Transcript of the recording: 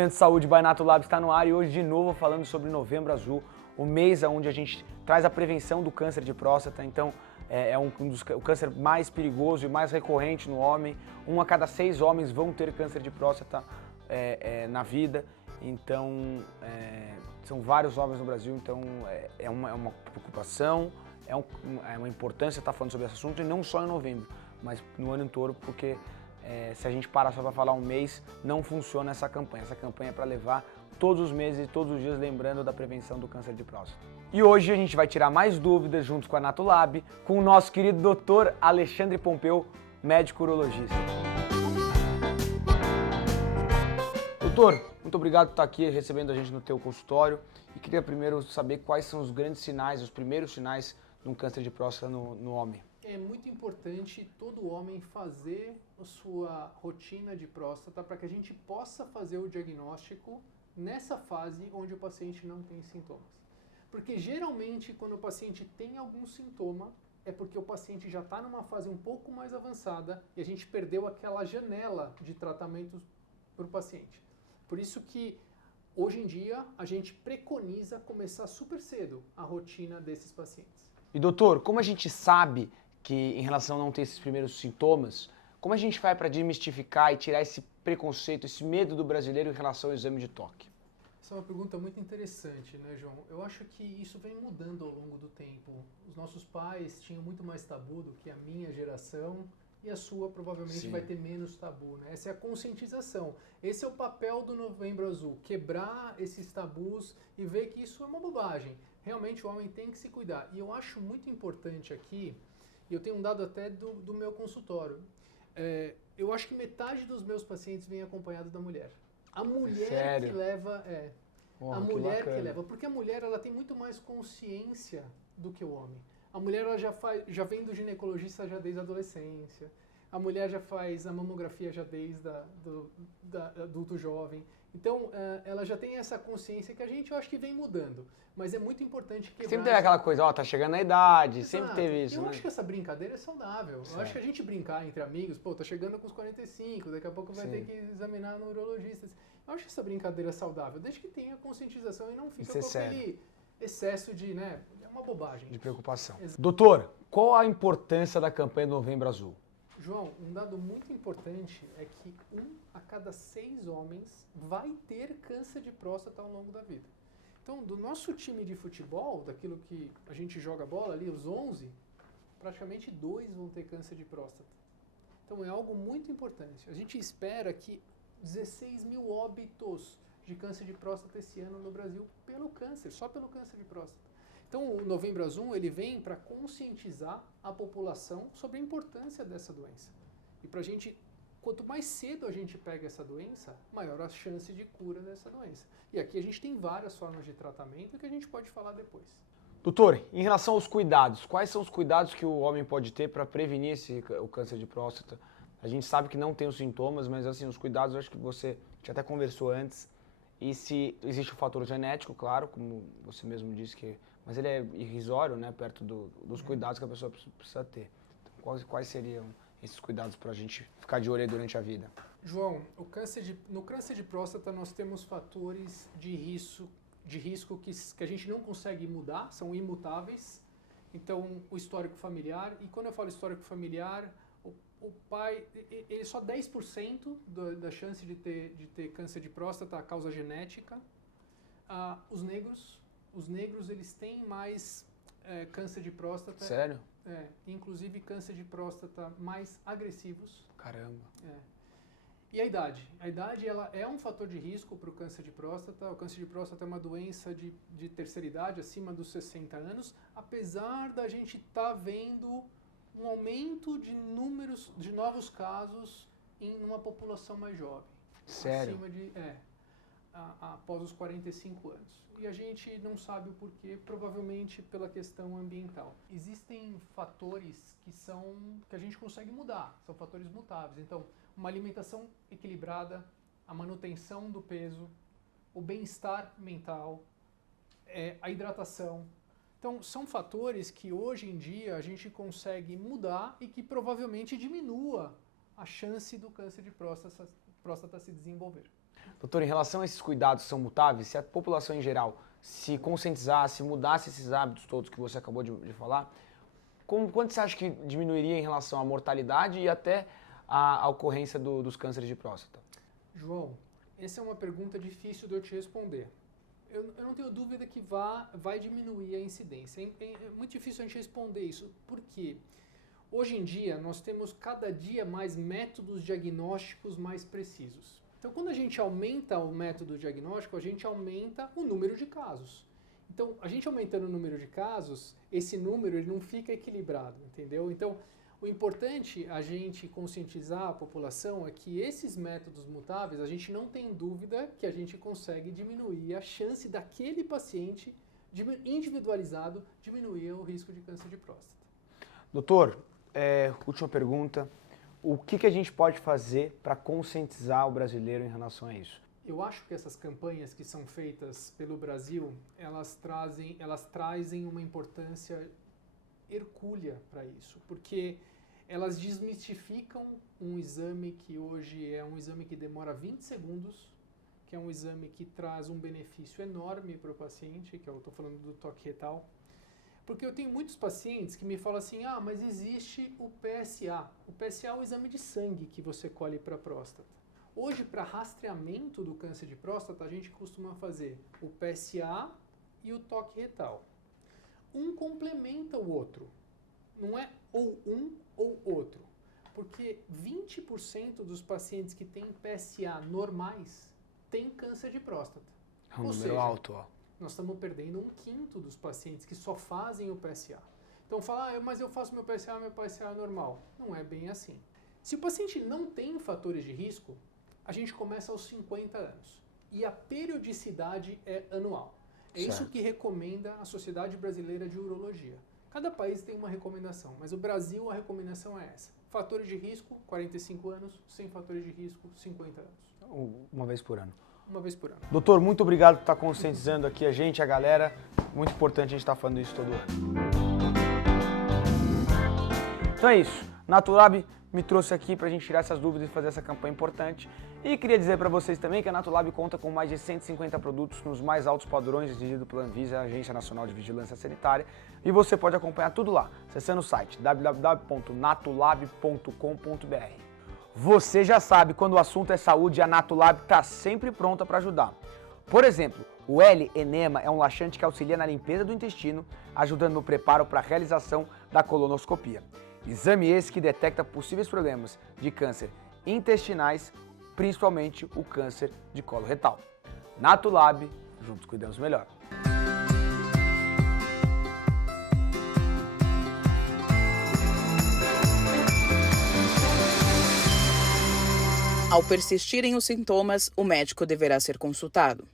Momento Saúde by Natulab está no ar e hoje de novo falando sobre Novembro Azul, o mês onde a gente traz a prevenção do câncer de próstata. Então o câncer mais perigoso e mais recorrente no homem. 1 a cada 6 homens vão ter câncer de próstata na vida. Então são vários homens no Brasil, então é uma preocupação, é uma importância estar falando sobre esse assunto, e não só em novembro, mas no ano todo, porque se a gente parar só para falar um mês, não funciona essa campanha. Essa campanha é para levar todos os meses e todos os dias lembrando da prevenção do câncer de próstata. E hoje a gente vai tirar mais dúvidas juntos com a Natulab, com o nosso querido Dr. Alexandre Pompeu, médico urologista. Doutor, muito obrigado por estar aqui recebendo a gente no teu consultório. E queria primeiro saber quais são os grandes sinais, os primeiros sinais de um câncer de próstata no homem. É muito importante todo homem fazer a sua rotina de próstata para que a gente possa fazer o diagnóstico nessa fase onde o paciente não tem sintomas. Porque geralmente quando o paciente tem algum sintoma é porque o paciente já está numa fase um pouco mais avançada e a gente perdeu aquela janela de tratamento para o paciente. Por isso que hoje em dia a gente preconiza começar super cedo a rotina desses pacientes. E doutor, como a gente sabe que em relação a não ter esses primeiros sintomas, como a gente faz para desmistificar e tirar esse preconceito, esse medo do brasileiro em relação ao exame de toque? Essa é uma pergunta muito interessante, né, João? Eu acho que isso vem mudando ao longo do tempo. Os nossos pais tinham muito mais tabu do que a minha geração e a sua provavelmente Sim. vai ter menos tabu, né? Essa é a conscientização. Esse é o papel do Novembro Azul, quebrar esses tabus e ver que isso é uma bobagem. Realmente o homem tem que se cuidar. E eu acho muito importante aqui, e eu tenho um dado até do meu consultório, eu acho que metade dos meus pacientes vem acompanhado da mulher. A mulher Sério? que leva, Porra, a que mulher bacana. que leva, porque a mulher ela tem muito mais consciência do que o homem. A mulher ela já vem do ginecologista já desde a adolescência. A mulher já faz a mamografia já desde da adulto jovem. Então, ela já tem essa consciência que a gente, eu acho que vem mudando. Mas é muito importante quebrar... Sempre teve aquela coisa, ó, tá chegando a idade, Exato. sempre teve isso, Eu né? acho que essa brincadeira é saudável. Certo. Eu acho que a gente brincar entre amigos, pô, tá chegando com os 45, daqui a pouco vai Sim. ter que examinar no urologista. Eu acho que essa brincadeira é saudável, desde que tenha conscientização e não fica ser com sério. aquele excesso de, né, é uma bobagem. De preocupação. Exato. Doutor, qual a importância da campanha do Novembro Azul? João, um dado muito importante é que 1 a cada 6 homens vai ter câncer de próstata ao longo da vida. Então, do nosso time de futebol, daquilo que a gente joga bola ali, os 11, praticamente 2 vão ter câncer de próstata. Então, é algo muito importante. A gente espera que 16 mil óbitos de câncer de próstata esse ano no Brasil pelo câncer, só pelo câncer de próstata. Então, o Novembro Azul ele vem para conscientizar a população sobre a importância dessa doença. E para a gente, quanto mais cedo a gente pega essa doença, maior a chance de cura dessa doença. E aqui a gente tem várias formas de tratamento que a gente pode falar depois. Doutor, em relação aos cuidados, quais são os cuidados que o homem pode ter para prevenir o câncer de próstata? A gente sabe que não tem os sintomas, mas assim, os cuidados, eu acho que você já até conversou antes. E se existe o fator genético, claro, como você mesmo disse, mas ele é irrisório, né, perto dos cuidados que a pessoa precisa ter. Então, quais seriam esses cuidados para a gente ficar de olho aí durante a vida? João, no câncer de próstata nós temos fatores de risco que a gente não consegue mudar, são imutáveis. Então, o histórico familiar, e quando eu falo histórico familiar, o pai, ele só 10% da chance de ter câncer de próstata, a causa genética. Os negros eles têm mais câncer de próstata. Sério? Inclusive câncer de próstata mais agressivos. Caramba. E a idade? A idade ela é um fator de risco para o câncer de próstata. O câncer de próstata é uma doença de terceira idade, acima dos 60 anos, apesar da gente estar vendo um aumento de números de novos casos em uma população mais jovem. Sério? Após os 45 anos. E a gente não sabe o porquê, provavelmente pela questão ambiental. Existem fatores que a gente consegue mudar, são fatores mutáveis. Então, uma alimentação equilibrada, a manutenção do peso, o bem-estar mental, a hidratação. Então, são fatores que hoje em dia a gente consegue mudar e que provavelmente diminua a chance do câncer de próstata se desenvolver. Doutor, em relação a esses cuidados que são mutáveis, se a população em geral se conscientizasse, mudasse esses hábitos todos que você acabou de falar, quanto você acha que diminuiria em relação à mortalidade e até à ocorrência dos cânceres de próstata? João, essa é uma pergunta difícil de eu te responder. Eu não tenho dúvida que vai diminuir a incidência. É muito difícil a gente responder isso, porque hoje em dia nós temos cada dia mais métodos diagnósticos mais precisos. Então, quando a gente aumenta o método diagnóstico, a gente aumenta o número de casos. Então, a gente aumentando o número de casos, esse número ele não fica equilibrado, entendeu? Então, o importante a gente conscientizar a população é que esses métodos mutáveis, a gente não tem dúvida que a gente consegue diminuir a chance daquele paciente individualizado diminuir o risco de câncer de próstata. Doutor, última pergunta. O que a gente pode fazer para conscientizar o brasileiro em relação a isso? Eu acho que essas campanhas que são feitas pelo Brasil, elas trazem uma importância hercúlea para isso, porque elas desmistificam um exame que hoje é um exame que demora 20 segundos, que é um exame que traz um benefício enorme para o paciente, que eu estou falando do toque retal. Porque eu tenho muitos pacientes que me falam assim, mas existe o PSA. O PSA é o exame de sangue que você colhe para a próstata. Hoje, para rastreamento do câncer de próstata, a gente costuma fazer o PSA e o toque retal. Um complementa o outro. Não é ou um ou outro. Porque 20% dos pacientes que têm PSA normais têm câncer de próstata. É um número alto, ó. Nós estamos perdendo 1/5 dos pacientes que só fazem o PSA. Então fala, mas eu faço meu PSA é normal. Não é bem assim. Se o paciente não tem fatores de risco, a gente começa aos 50 anos. E a periodicidade é anual. É isso que recomenda a Sociedade Brasileira de Urologia. Cada país tem uma recomendação, mas o Brasil a recomendação é essa. Fatores de risco, 45 anos, sem fatores de risco, 50 anos. Uma vez por ano. Uma vez por ano. Doutor, muito obrigado por estar conscientizando aqui a gente, a galera. Muito importante a gente estar falando isso todo ano. Então é isso. Natulab me trouxe aqui para a gente tirar essas dúvidas e fazer essa campanha importante. E queria dizer para vocês também que a Natulab conta com mais de 150 produtos nos mais altos padrões exigidos pela Anvisa, a Agência Nacional de Vigilância Sanitária. E você pode acompanhar tudo lá, acessando o site www.natulab.com.br. Você já sabe, quando o assunto é saúde, a Natulab está sempre pronta para ajudar. Por exemplo, o L-enema é um laxante que auxilia na limpeza do intestino, ajudando no preparo para a realização da colonoscopia. Exame esse que detecta possíveis problemas de câncer intestinais, principalmente o câncer de colo retal. Natulab, juntos cuidamos melhor. Ao persistirem os sintomas, o médico deverá ser consultado.